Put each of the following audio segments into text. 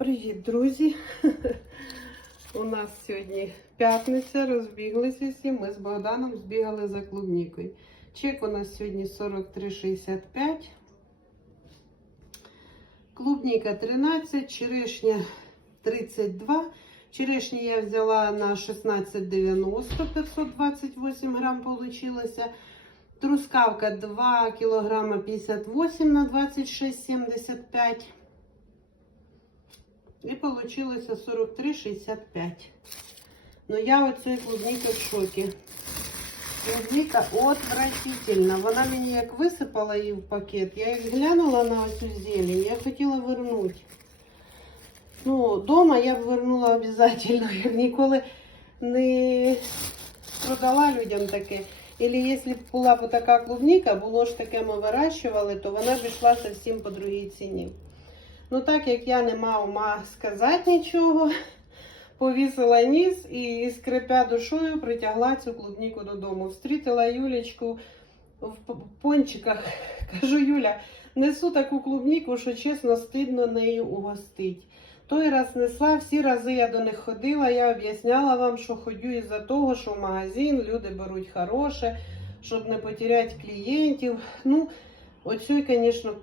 Привіт, друзі! У нас сьогодні п'ятниця, розбіглися всі. Ми з Богданом збігали за клубнікою. Чек у нас сьогодні 43,65. Клубніка 13, черешня 32. Черешні я взяла на 16,90, 528 грам получилося. Трускавка 2 кілограма 58 на 26,75. І получилося 43,65. Ну я оцей клубніка в шокі. Клубніка отвратительна. Вона мені як висипала її в пакет. Я як глянула на цю зелень, я хотіла вернути. Ну, дома я б вернула обов'язково. Я б ніколи не продала людям таке. Или якщо б була б така клубніка, було ж таке ми вирощували, то вона б йшла зовсім по другій ціні. Ну, так як я не мав ума сказати нічого, повісила ніс і, скрипя душою, притягла цю клубніку додому. Встрітила Юлечку в пончиках. Кажу, Юля, несу таку клубніку, що чесно, стидно нею угостить. Той раз несла, всі рази я до них ходила, я об'ясняла вам, що ходю із-за того, що в магазин люди беруть хороше, щоб не потеряти клієнтів. Ну, оцю, звісно,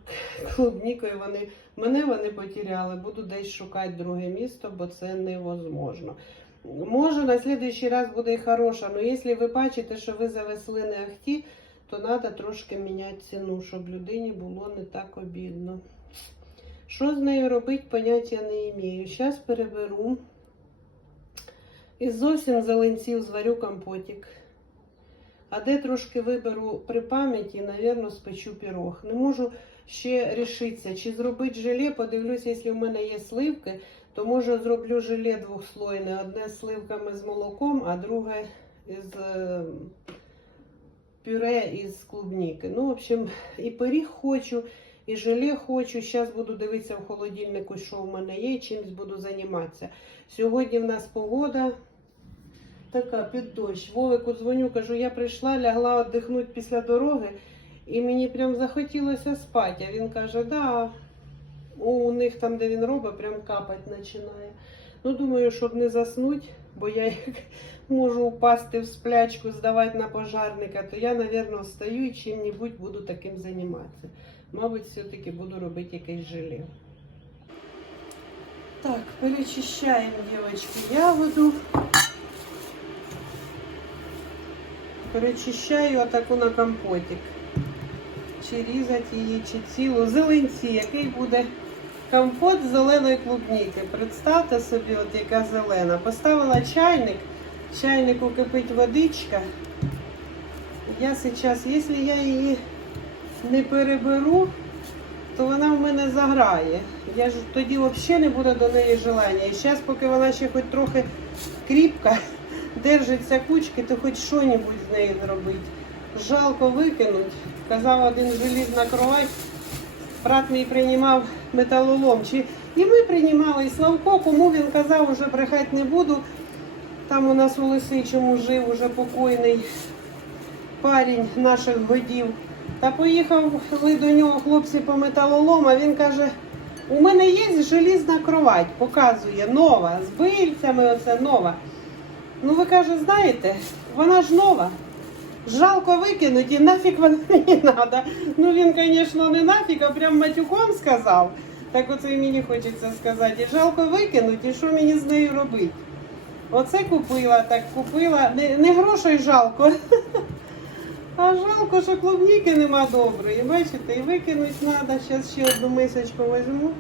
клубнікою вони Мене вони потеряли, буду десь шукати друге місто, бо це невозможно. Може, на слідуючий раз буде і хороша, але якщо ви бачите, що ви завесли не ахті, то треба трошки міняти ціну, щоб людині було не так обідно. Що з нею робити, поняття не імею. Зараз переберу. Із зовсім зеленців зварю компотик. А де трошки виберу при пам'яті, навірно, спечу пірог. Не можу ще рішитися, чи зробити желе. Подивлюся, якщо в мене є сливки, то може зроблю желе двохслойне. Одне з сливками з молоком, а друге з е, пюре із клубніки. Ну, в общем, і пиріг хочу, і желе хочу. Зараз буду дивитися в холодильнику, що в мене є, і чимось буду займатися. Сьогодні в нас погода. Така під дощ. Вовику дзвоню, кажу, я прийшла, лягла віддихнути після дороги, і мені прям захотілося спати. А він каже, да, у них там, де він робить, прям капать починає. Ну, думаю, щоб не заснути, бо я як можу упасти в сплячку, здавати на пожарника, то я, мабуть, встаю і чим-небудь буду таким займатися. Мабуть, все-таки буду робити якесь желе. Так, перечищаємо, дівчатки, ягоду. перечищаю отаку на компотик. Чи різати її, чи цілу. Зеленці, який буде компот з зеленої клубніки. Представте собі, от яка зелена. Поставила чайник, чайнику кипить водичка. Я зараз, якщо я її не переберу, то вона в мене заграє. Я ж тоді взагалі не буде до неї желання. І зараз, поки вона ще хоч трохи кріпка, держиться кучки, то хоч що-небудь з нею зробити. Жалко викинуть. Казав один желізна кровать. Брат мій приймав металолом. Чи і ми приймали, і Славко, кому він казав, уже брехати не буду. Там у нас у Лисичому жив уже покойний парень наших годів. Та поїхали до нього хлопці по металолом, а він каже, у мене є желізна кровать, показує, нова, з бильцями, оце нова. Ну ви каже, знаєте, вона ж нова. Жалко викинути, і нафіг вона мені треба. Ну він, звісно, не нафіг, а прям матюком сказав. Так оце і мені хочеться сказати. І жалко викинути, і що мені з нею робити? Оце купила, так купила. Не, не грошей жалко. А жалко, що клубніки нема доброї. Бачите, і викинути треба. Зараз ще одну мисочку візьму.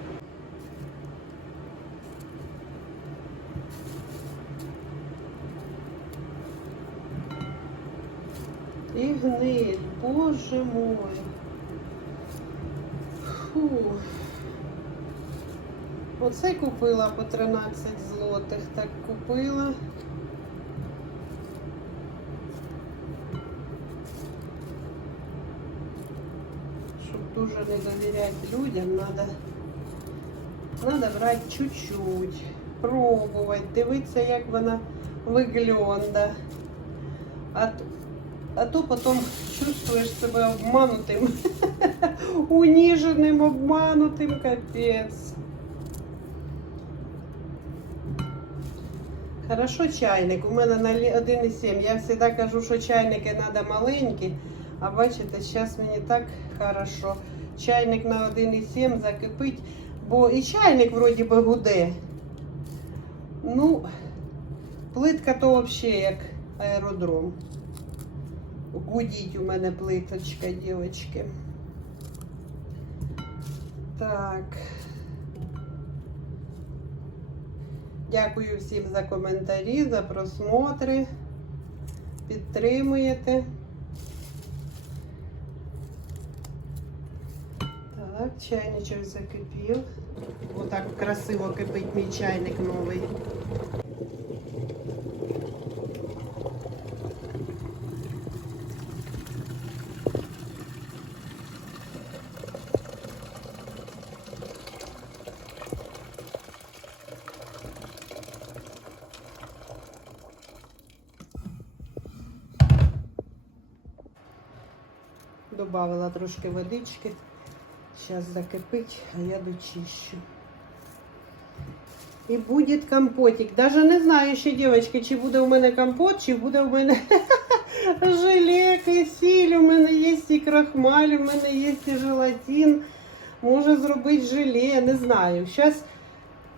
І гниль, боже мой. Фу. Оце купила по 13 злотих, так купила. Щоб дуже не довіряти людям, треба надо брати чуть-чуть, пробувати, дивитися, як вона вигляда. А, а то потім чувствуєш себе обманутим, уніженим, обманутим, капець. Хорошо чайник. У мене на 1,7. Я завжди кажу, що чайники треба маленькі. А бачите, зараз мені так хорошо. Чайник на 1,7 закипить, бо і чайник вроді би гуде. Ну, плитка то взагалі як аеродром. Гудіть у мене плиточка, дівчатки. Так. Дякую всім за коментарі, за просмотри. Підтримуєте. Так, чайничок закипів. Отак красиво кипить мій чайник новий. Добавила трошки водички. Зараз закипить, а я дочищу. І буде компотик. Даже не знаю ще, дівчатки, чи буде у мене компот, чи буде у мене желе, кисіль, у мене є і крахмаль, у мене є і желатин. Може зробити желе, не знаю. Зараз,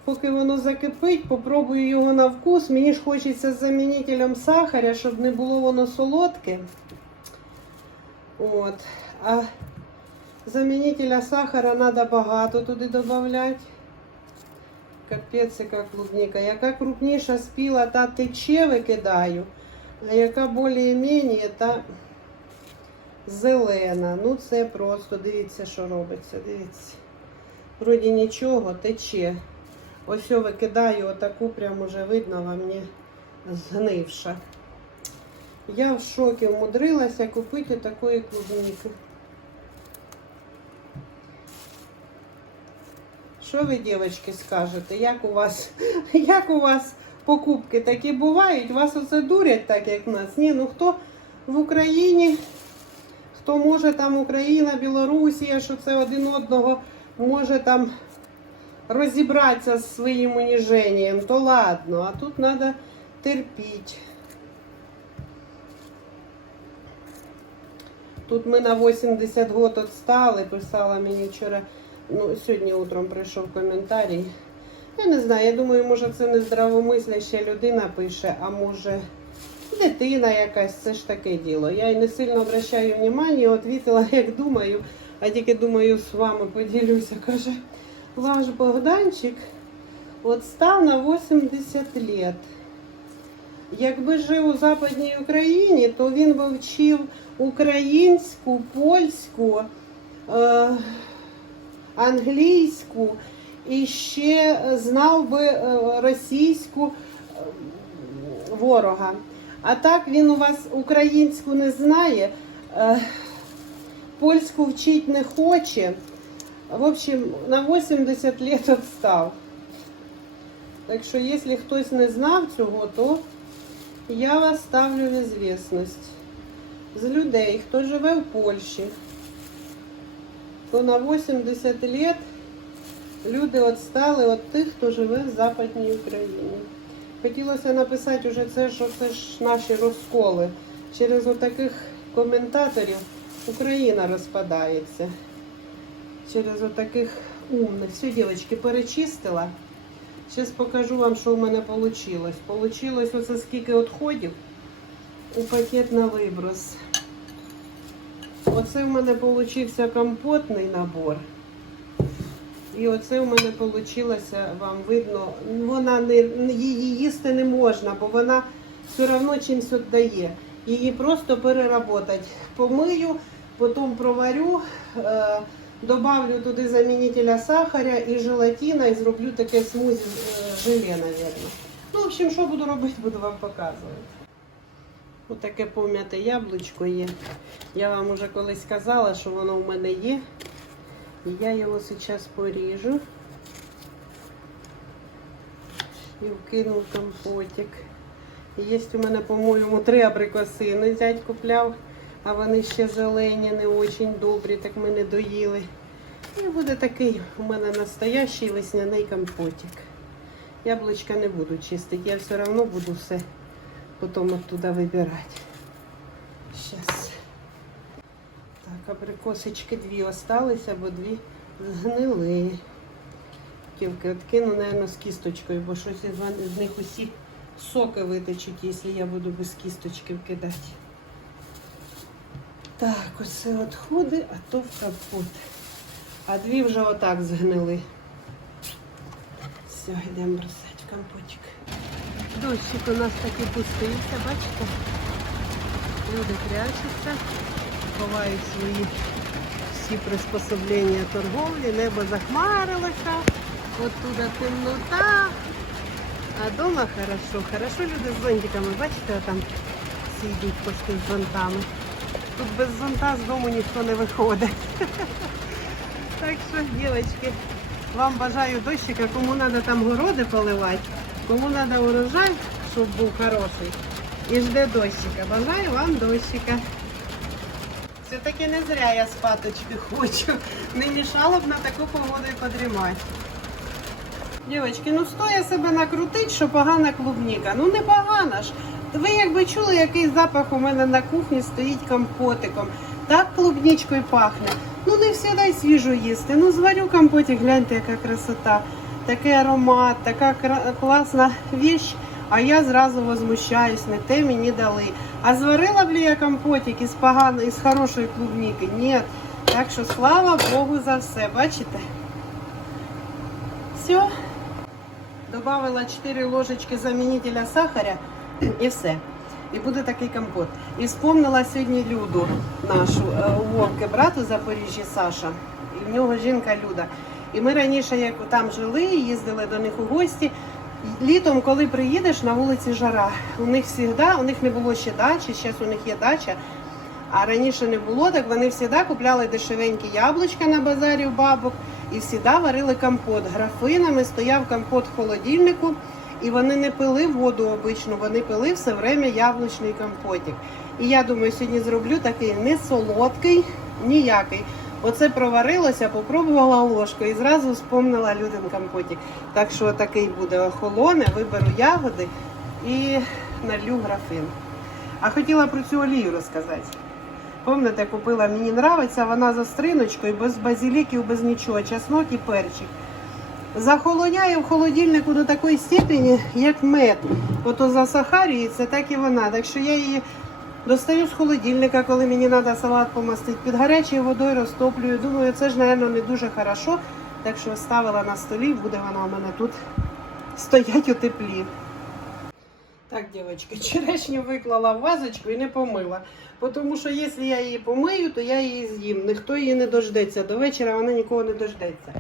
поки воно закипить, попробую його на вкус. Мені ж хочеться з замінителем сахаря, щоб не було воно солодке. От. А Заменителя сахара надо багато туди додавати. Капець, яка клубника. Яка крупніша спіла, та тече викидаю, а яка більш-менш, та зелена. Ну це просто, дивіться, що робиться, дивіться. Вроді нічого, тече. Ось я викидаю отаку, прям уже видно вам мені згнивша. Я в шокі вмудрилася купити такої клубники. Що ви, дівчатки, скажете? Як у вас, як у вас покупки такі бувають? Вас оце дурять так, як нас? Ні, ну хто в Україні, хто може там Україна, Білорусія, що це один одного може там розібратися з своїм уніженням, то ладно, а тут треба терпіти. Тут ми на 80 год відстали, писала мені вчора. Ну, сьогодні утром прийшов коментарій. Я не знаю, я думаю, може це не здравомисляща людина пише, а може дитина якась, це ж таке діло. Я й не сильно обращаю внимання, відвітила, як думаю, а тільки думаю, з вами поділюся. Каже, ваш Богданчик от став на 80 лет. Якби жив у Западній Україні, то він би вчив українську, польську. Е англійську і ще знав би е, російську е, ворога. А так він у вас українську не знає, е, польську вчить не хоче. В общем, на 80 лет відстав. Так що, якщо хтось не знав цього, то я вас ставлю в известность. З людей, хто живе в Польщі, то на 80 лет люди відстали від тих, хто живе в Западній Україні. Хотілося написати уже це, що це ж наші розколи. Через отаких коментаторів Україна розпадається. Через отаких умних. Все, дівчатки, перечистила. Зараз покажу вам, що в мене вийшло. Получилось оце скільки відходів у пакет на виброс. Оце в мене получився компотний набор. І оце в мене вийшло, вам видно, вона не, її їсти не можна, бо вона все одно чимось віддає. Її просто переработати. Помию, потім проварю, е, добавлю туди замінителя сахаря і желатина і зроблю таке смузі е, желе, мабуть. Ну, в общем, що буду робити, буду вам показувати. Отаке пом'яте яблучко є. Я вам уже колись казала, що воно в мене є. І я його зараз поріжу і вкину в компотик. Є у мене, по-моєму, три абрикосини зять купляв, а вони ще зелені, не дуже добрі, так ми не доїли. І буде такий у мене настоящий весняний компотик. Яблучка не буду чистити, я все одно буду все потім оттуда вибирати. Щас. Так, абрикосочки дві осталися, бо дві згнили. Тільки откину, мабуть, з кісточкою, бо щось з них усі соки витечуть, якщо я буду без кісточки вкидати. Так, оце відходи, а то в капот. А дві вже отак згнили. Все, йдемо бросати в компотик. Дощик у нас таки пустився, бачите? Люди прячуться, ховають свої всі приспособлення торговлі, небо захмарилося, оттуда темнота. А дома хорошо, хорошо люди з зонтиками, бачите, там всі йдуть пошти з зонтами. Тут без зонта з дому ніхто не виходить. Так що, дівчатки, вам бажаю дощика, кому треба там городи поливати, кому треба урожай, щоб був хороший. І жде дощика. Бажаю вам дощика. Все-таки не зря я спаточки хочу. Не мішало б на таку погоду і подрімати. Дівчатки, ну стоя себе накрутить, що погана клубніка. Ну не погана ж. Ви якби чули, який запах у мене на кухні стоїть компотиком. Так клубничкою пахне. Ну не завжди свіжу їсти. Ну зварю компотик, гляньте, яка красота. Такий аромат, така класна віч. А я зразу возмущаюсь, не те мені дали. А зварила б я компотик із поганої, із хорошої клубніки? Ні. Так що слава Богу за все. Бачите? Все. Добавила 4 ложечки замінителя сахаря і все. І буде такий компот. І вспомнила сьогодні Люду нашу е, у Вовки брат у Запоріжжі Саша. І в нього жінка Люда. І ми раніше, як там жили, їздили до них у гості. Літом, коли приїдеш, на вулиці жара. У них завжди, у них не було ще дачі, зараз у них є дача. А раніше не було, так вони завжди купляли дешевенькі яблучка на базарі у бабок і завжди варили компот. Графинами стояв компот в холодильнику, і вони не пили воду обичну, вони пили все время яблучний компотик. І я думаю, сьогодні зроблю такий не солодкий, ніякий. Оце проварилося, попробувала ложкою і зразу вспомнила людин компотик. Так що такий буде охолоне, виберу ягоди і налью графин. А хотіла про цю олію розказати. Пам'ятаєте, купила, мені подобається, вона за стриночкою, без базиліків, без нічого, чеснок і перчик. Захолоняє в холодильнику до такої степені, як мед. Ото засахарюється, так і вона. Так що я її достаю з холодильника, коли мені треба салат помастити. Під гарячою водою розтоплюю. Думаю, це ж, мабуть, не дуже хорошо. Так що ставила на столі, буде вона у мене тут стоять у теплі. Так, дівчатки, черешню виклала в вазочку і не помила. Тому що якщо я її помию, то я її з'їм. Ніхто її не дождеться. До вечора вона нікого не дождеться.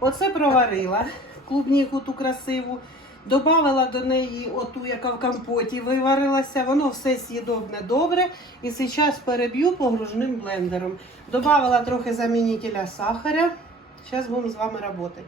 Оце проварила клубніку ту красиву. Добавила до неї оту, яка в компоті виварилася. Воно все з'їдобне добре. І зараз переб'ю погружним блендером. Добавила трохи замінителя сахаря. Зараз будемо з вами працювати.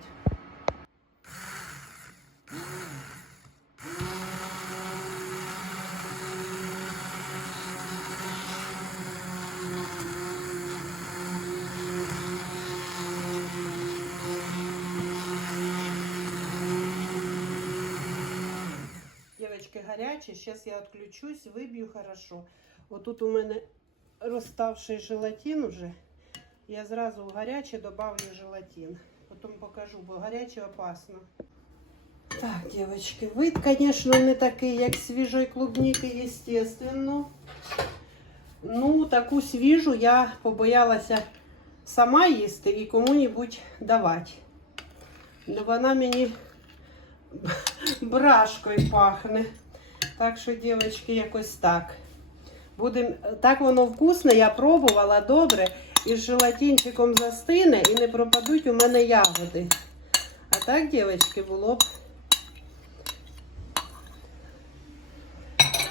Девочки, гаряче. Сейчас я отключусь, виб'ю хорошо. Отут у мене розставший желатин уже. Я зразу в гаряче добавлю желатин. Потім покажу, бо гаряче опасно. Так, девочки, вид, конечно, не такий, як свіжої клубніки, естественно. Ну, таку свіжу я побоялася сама їсти і кому-небудь давати. Вона мені брашкою пахне. Так що, дівчатки, якось так. Будем... Так воно вкусне, я пробувала добре. І з желатинчиком застине і не пропадуть у мене ягоди. А так, дівчатки, було б.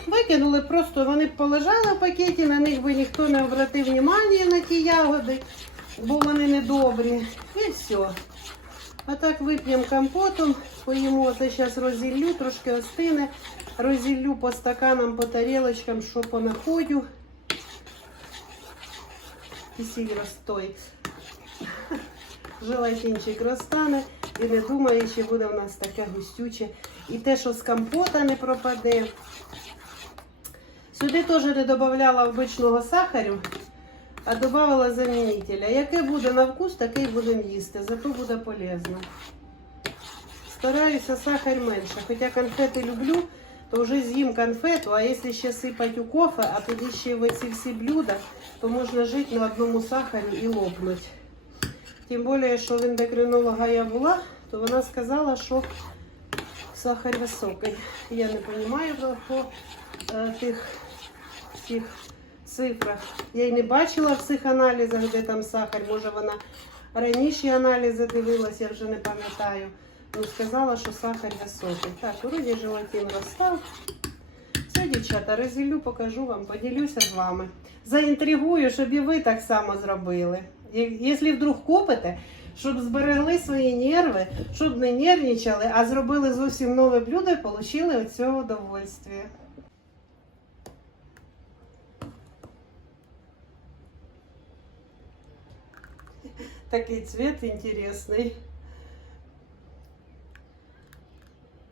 Викинули просто, вони б полежали в пакеті, на них би ніхто не обратив внимання на ті ягоди, бо вони недобрі. І все. А так вип'ємо компотом, поїмо, це зараз розіллю, трошки остине, розіллю по стаканам, по тарілочкам, що понаходю. Кисіль розстой. Желатинчик розтане. і не думає, чи буде в нас таке густюче. І те, що з компота не пропаде. Сюди теж не додавала обичного сахарю, а додавала замінителя. Яке буде на вкус, такий будемо їсти, зато буде полезно. Стараюся сахар менше. Хоча конфети люблю, то вже з'їм конфету, а якщо ще сипати у кофе, а тоді ще в ці всі блюда, то можна жити на одному сахарі і лопнути. Тим більше, що в ендокринолога я була, то вона сказала, що сахар високий. Я не розумію по е, тих всіх цифрах. Я й не бачила в цих аналізах, де там сахар. Може вона раніше аналізи дивилась, я вже не пам'ятаю. Ну, сказала, що сахар високий. Так, вроді желатин розстав. Все, дівчата, розділю, покажу вам, поділюся з вами. Заінтригую, щоб і ви так само зробили. Якщо вдруг купите, щоб зберегли свої нерви, щоб не нервничали, а зробили зовсім нове блюдо і отримали від цього удовольствие. Такий цвет интересный.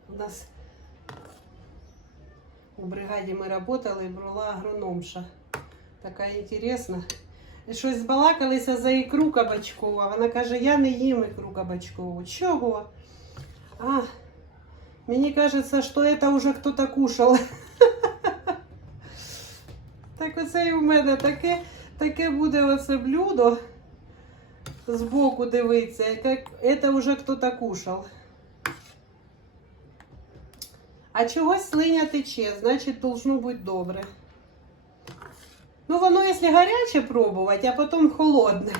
У нас у бригаді ми працювали і була агрономша. Така інтересна. І Щось збалакалися за ікру кабачкову. а Вона каже, я не їм ікру кабачкову. Чого? А, мені кажеться, що це вже хтось кушав. Так оце і у мене таке, таке буде оце блюдо. Збоку дивиться, як це вже хтось кушав. А чогось слиня тече, значить, должно бути добре. Ну, воно, якщо гаряче пробувати, а потім холодне,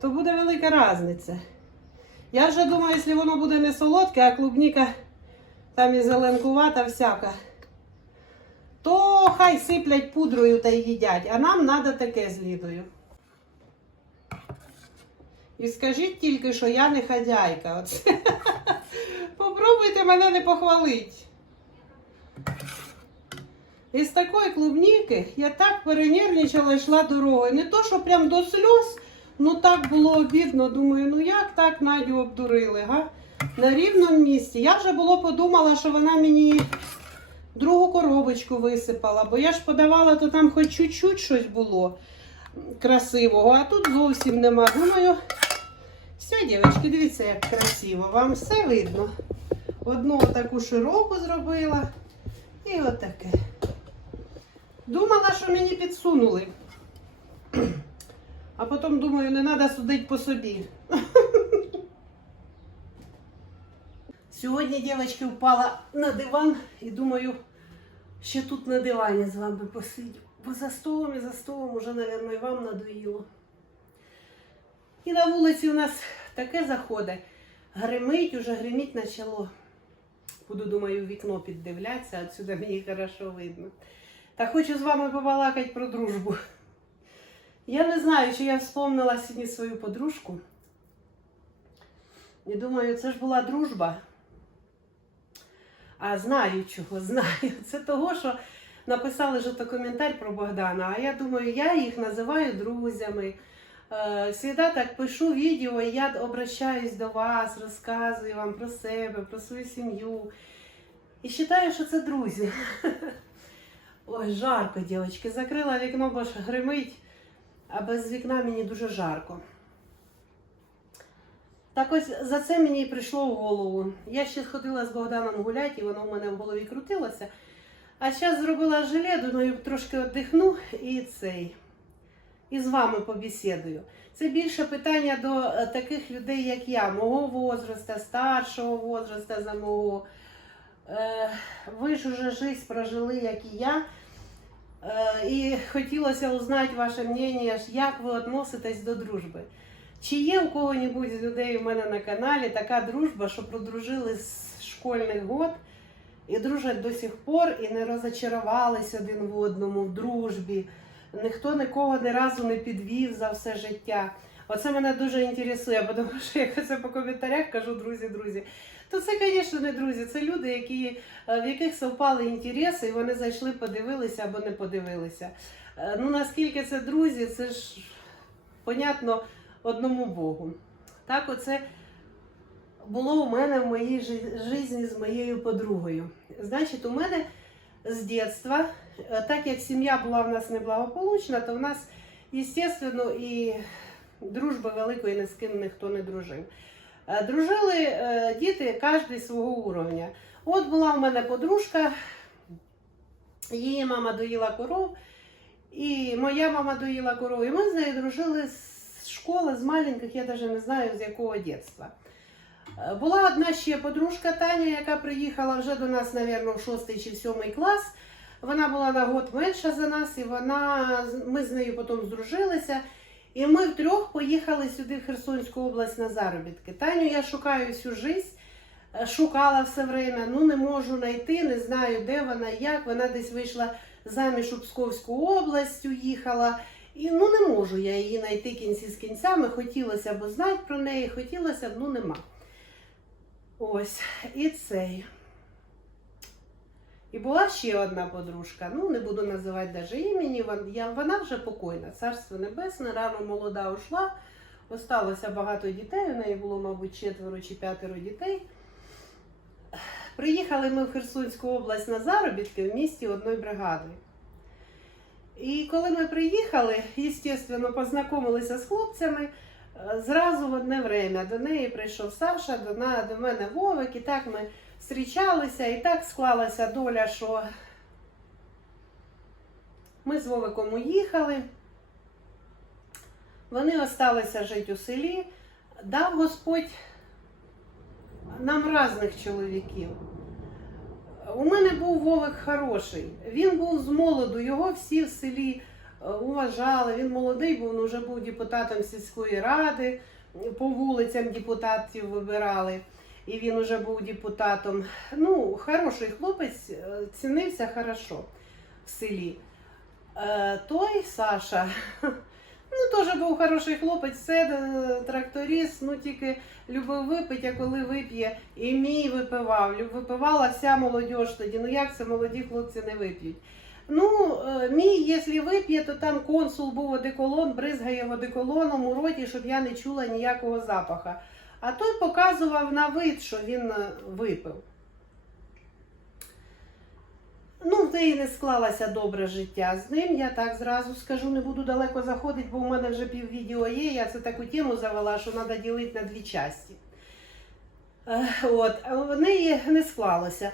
то буде велика різниця. Я вже думаю, якщо воно буде не солодке, а клубніка там і зеленкувата всяка, то хай сиплять пудрою та й їдять, а нам треба таке з Лідою. І скажіть тільки, що я не хазяйка. Попробуйте мене не похвалити. Із такої клубніки я так перенервничала, йшла дорогою. Не то, що прям до сльоз, ну так було обідно. Думаю, ну як так Надю обдурили, га? На рівному місці. Я вже було подумала, що вона мені другу коробочку висипала, бо я ж подавала, то там хоч чуть-чуть щось було красивого, а тут зовсім нема. Думаю, все, дівчатки, дивіться, як красиво. Вам все видно. Одну таку широку зробила і отаке. Думала, що мені підсунули. А потім думаю, не треба судити по собі. Сьогодні, дівчатки, впала на диван і думаю, ще тут на дивані з вами посидю. Бо за столом і за столом уже, мабуть, і вам надоїло. І на вулиці у нас таке заходить. Гримить, уже гриміть почало. Буду, думаю, вікно піддивлятися, отсюди мені хорошо видно. Та хочу з вами побалакати про дружбу. Я не знаю, чи я вспомнила сьогодні свою подружку. І думаю, це ж була дружба. А знаю чого, знаю. Це того, що написали ж то коментар про Богдана. А я думаю, я їх називаю друзями. Е, Всегда так пишу відео, і я обращаюсь до вас, розказую вам про себе, про свою сім'ю. І вважаю, що це друзі. Ой, жарко, дівчатки. Закрила вікно, бо ж гримить, а без вікна мені дуже жарко. Так ось за це мені і прийшло в голову. Я ще ходила з Богданом гуляти, і воно в мене в голові крутилося. А зараз зробила желе, думаю, трошки віддихну і цей. І з вами побесідую. Це більше питання до е, таких людей, як я, мого возраста, старшого возраста за мого. Е, ви ж уже життя прожили, як і я. Е, і хотілося узнати ваше мнення, як ви відноситесь до дружби. Чи є у кого-небудь з людей у мене на каналі така дружба, що продружили з школьних год і дружать до сих пор і не розочарувались один в одному в дружбі. Ніхто нікого ні разу не підвів за все життя. Оце мене дуже інтересує, бо тому що я це по коментарях кажу, друзі, друзі. То це, звісно, не друзі, це люди, які, е, в яких совпали інтереси, і вони зайшли, подивилися або не подивилися. Е, Ну наскільки це друзі, це ж понятно одному Богу. Так, оце було у мене в моїй жи- житті з моєю подругою? Значить, у мене з дитинства, так як сім'я була в нас неблагополучна, то в нас, звісно, і дружби великої ні з ким ніхто не дружив. Е, Дружили е, діти кожен свого уровня. От була в мене подружка, її мама доїла коров, і моя мама доїла коров. І ми з нею дружили з школи, з маленьких, я навіть не знаю з якого дитинства. Е, Була одна ще подружка Таня, яка приїхала вже до нас, мабуть, в 6 чи в 7 клас. Вона була на год менша за нас, і вона, ми з нею потім здружилися. І ми втрьох поїхали сюди, в Херсонську область, на заробітки. Таню я шукаю всю життя, е, шукала все время, ну не можу знайти, не знаю, де вона, як. Вона десь вийшла заміж у Псковську область, уїхала. І ну не можу я її знайти кінці з кінцями. Хотілося б знати про неї, хотілося б, ну нема. Ось, і цей. І була ще одна подружка, ну не буду називати навіть імені, вона вже покойна, царство небесне, рано молода ушла. Осталося багато дітей, у неї було, мабуть, четверо чи п'ятеро дітей. Приїхали ми в Херсонську область на заробітки в місті одної бригади. І коли ми приїхали, звісно, познайомилися з хлопцями. Зразу в одне время до неї прийшов Саша, до мене Вовик, і так ми зустрічалися, і так склалася доля, що ми з Вовиком уїхали. Вони осталися жити у селі. Дав Господь нам різних чоловіків. У мене був Вовик хороший. Він був з молоду, його всі в селі е, уважали. Він молодий був, але вже був депутатом сільської ради. По вулицям депутатів вибирали. І він вже був депутатом. Ну, хороший хлопець, е, цінився хорошо в селі. Е, Той Саша, ну теж був хороший хлопець, все тракторист, ну тільки любив випити, а коли вип'є, і мій випивав. Випивала вся молодь тоді. Ну як це молоді хлопці не вип'ють? Ну, е, мій, якщо вип'є, то там консул був одеколон, бризгає одеколоном у роті, щоб я не чула ніякого запаха. А той показував на вид, що він е, випив. Ну, в неї не склалося добре життя з ним. Я так зразу скажу, не буду далеко заходити, бо в мене вже піввідео є. Я це таку тему завела, що треба ділити на дві часті. От, в неї не склалося.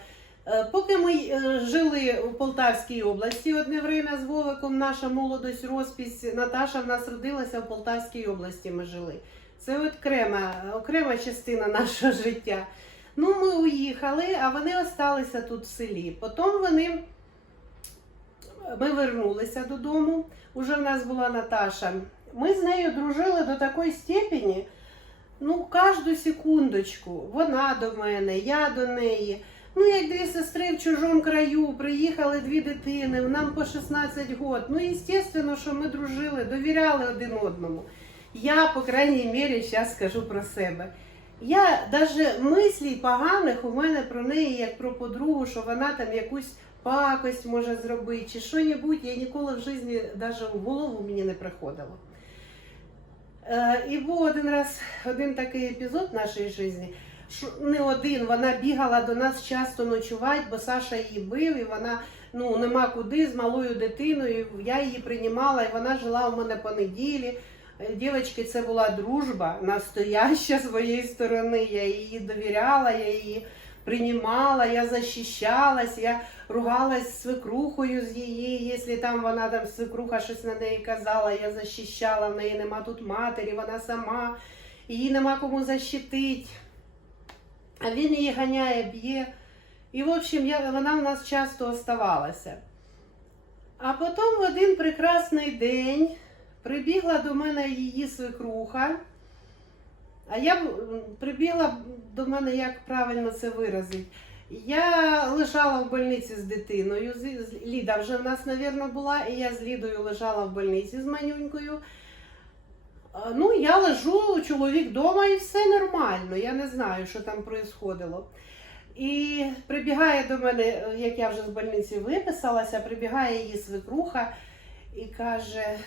Е, Поки ми е, жили у Полтавській області одне время з Вовиком, наша молодость, розпись, Наташа в нас родилася в Полтавській області. Ми жили. Це окрема, окрема частина нашого життя. Ну, ми уїхали, а вони залишилися тут в селі. Потім вони ми вернулися додому. Уже в нас була Наташа. Ми з нею дружили до такої степені, ну, кожну секундочку. Вона до мене, я до неї. Ну, як дві сестри в чужому краю, приїхали дві дитини, нам по 16 років. Ну, звісно, що ми дружили, довіряли один одному. Я, по крайній мірі, зараз скажу про себе. Я навіть мислій поганих у мене про неї, як про подругу, що вона там якусь пакость може зробити, чи що-небудь, я ніколи в житті навіть в голову мені не приходило. Е, і був один раз один такий епізод в нашій житті, що не один, вона бігала до нас часто ночувати, бо Саша її бив, і вона ну, нема куди з малою дитиною. Я її приймала, і вона жила у мене по неділі. Е, Дівчатки, це була дружба настояща з моєї сторони. Я її довіряла, я її приймала, я захищалась, я ругалась свекрухою з її. Якщо там вона там свекруха щось на неї казала, я захищала, в неї нема тут матері, вона сама, її нема кому защитити. А він її ганяє, б'є. І, в общем, я, вона в нас часто оставалася. А потім в один прекрасний день прибігла до мене її свекруха. А я прибігла до мене, як правильно це виразити. Я лежала в больниці з дитиною. Ліда вже в нас, мабуть, була, і я з Лідою лежала в больниці з манюнькою. Ну, я лежу, чоловік вдома і все нормально. Я не знаю, що там происходило. І прибігає до мене, як я вже з больниці виписалася, прибігає її свекруха і каже: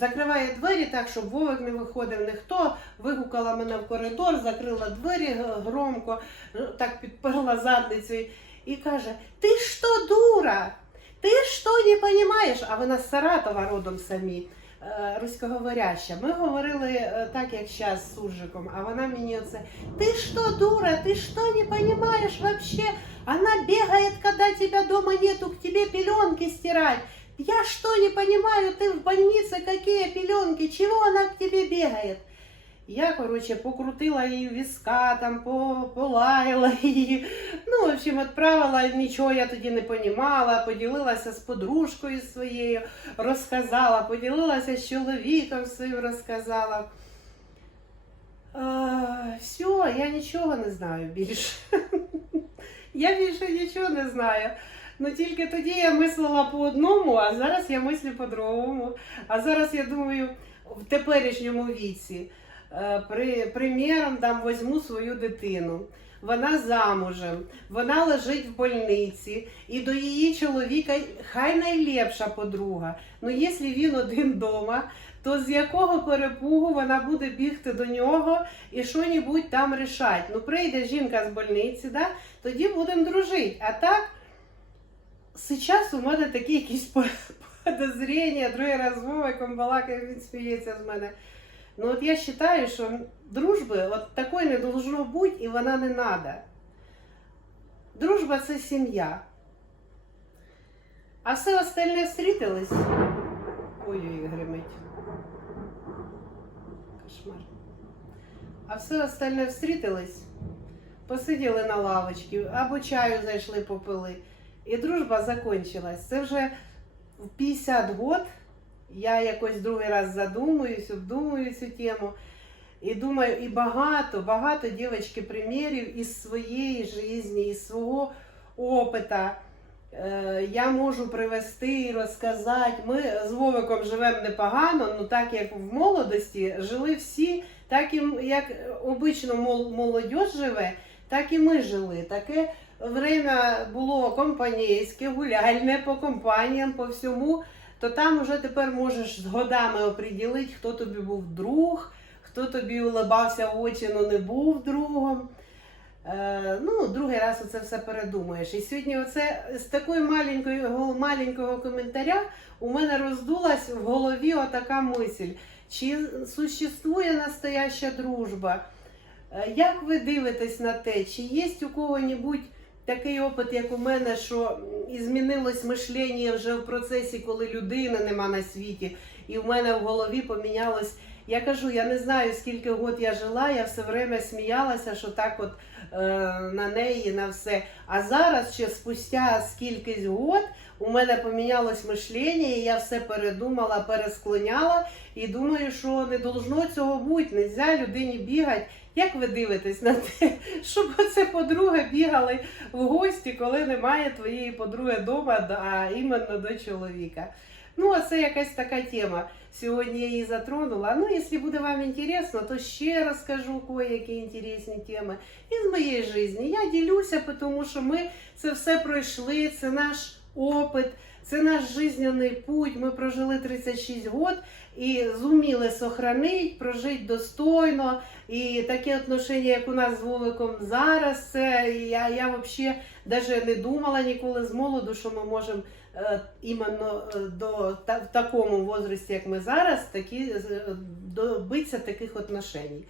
Закриває двері так, щоб Вовик не виходив ніхто. Вигукала мене в коридор, закрила двері громко, е, так підперла задницею і каже: Ти що, дура? Ти що не розумієш? А вона з Саратова родом самі, е, руськоговоряща. Ми говорили е, так, як зараз з Суржиком, а вона мені оце: Ти що, дура? Ти що не розумієш вообще? Она бегает, когда тебя дома нету, к тебе пеленки стирать. Я что не понимаю, ты в больнице, какие пеленки, чего она к тебе бегает? Я, короче, покрутила її віска, там, по, полаяла її. Ну, в общем, відправила, нічого я тоді не понімала, поділилася з подружкою своєю, розказала, поділилася з чоловіком своїм, розказала. А, все, я нічого не знаю більше. Я більше нічого не знаю. Ну тільки тоді я мислила по одному, а зараз я мислю по-другому. А зараз я думаю, в теперішньому віці, е, при, приміром там візьму свою дитину. Вона замужем, вона лежить в больниці, і до її чоловіка хай найлепша подруга. Ну, якщо він один вдома, то з якого перепугу вона буде бігти до нього і що-небудь там рішать. Ну, прийде жінка з больниці, да? тоді будемо дружити. А так, зараз у мене такі якісь по- подозріння, другий раз Вовиком балакає, він сміється з мене. Ну от я вважаю, що дружби от такої не должно бути і вона не треба. Дружба це сім'я. А все остальне встрітились. Ой-ой, гримить. Кошмар. А все остальне встрітились, посиділи на лавочці, або чаю зайшли попили. І дружба закончилась. Це вже в 50 год я якось другий раз задумуюсь, обдумую цю тему. І думаю, і багато, багато дівчатки примірів із своєї житті, із свого опита. Е, Я можу привести і розказати. Ми з Вовиком живемо непогано, ну так як в молодості жили всі, так і як обично молодь живе, так і ми жили. Таке время було компанійське, гуляльне по компаніям, по всьому. То там вже тепер можеш з годами оприділити, хто тобі був друг, хто тобі улибався в очі, але не був другом. Е, ну, другий раз оце все передумаєш. І сьогодні оце з такої маленької, маленького коментаря у мене роздулась в голові отака мисль. Чи существує настояща дружба? Е, Як ви дивитесь на те, чи є у кого-небудь такий опит, як у мене, що і змінилось мишлення вже в процесі, коли людини нема на світі, і в мене в голові помінялось. Я кажу, я не знаю, скільки год я жила, я все время сміялася, що так от е, на неї, на все. А зараз, ще спустя скількись год, у мене помінялось мишлення, і я все передумала, пересклоняла, і думаю, що не должно цього бути. Нельзя людині бігати. Як ви дивитесь на те, щоб оце подруги бігали в гості, коли немає твоєї подруги вдома, а іменно до чоловіка? Ну, а це якась така тема. Сьогодні я її затронула. Ну, якщо буде вам інтересно, то ще розкажу кое-які інтересні теми із моєї житті. Я ділюся, тому що ми це все пройшли, це наш опит, це наш жизненний путь. Ми прожили 36 років і зуміли сохранити, прожити достойно. І таке отношення, як у нас з Вовиком зараз, це я, я взагалі навіть не думала ніколи з молоду, що ми можемо е, іменно е, до та, в такому возрасті, як ми зараз, такі е, добитися таких отношень.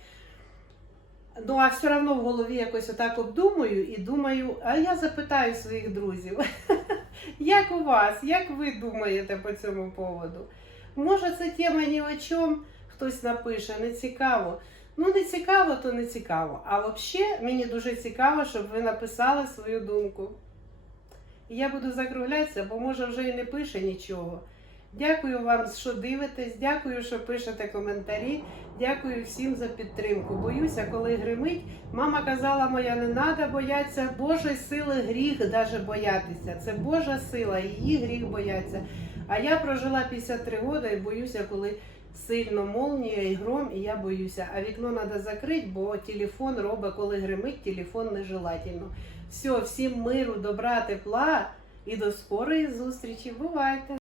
Ну, а все одно в голові якось отак обдумую і думаю, а я запитаю своїх друзів, як у вас, як ви думаєте по цьому поводу? Може, це тема ні о чому, хтось напише, не цікаво. Ну, не цікаво, то не цікаво. А взагалі мені дуже цікаво, щоб ви написали свою думку. Я буду закруглятися, бо може вже і не пише нічого. Дякую вам, що дивитесь, дякую, що пишете коментарі. Дякую всім за підтримку. Боюся, коли гримить. Мама казала моя, не треба боятися Божої сили гріх даже боятися. Це Божа сила, її гріх бояться. А я прожила 53 роки і боюся, коли сильно молнія і гром, і я боюся. А вікно треба закрити, бо телефон робить, коли гримить, телефон нежелательно. Все, всім миру, добра, тепла і до скорої зустрічі. Бувайте!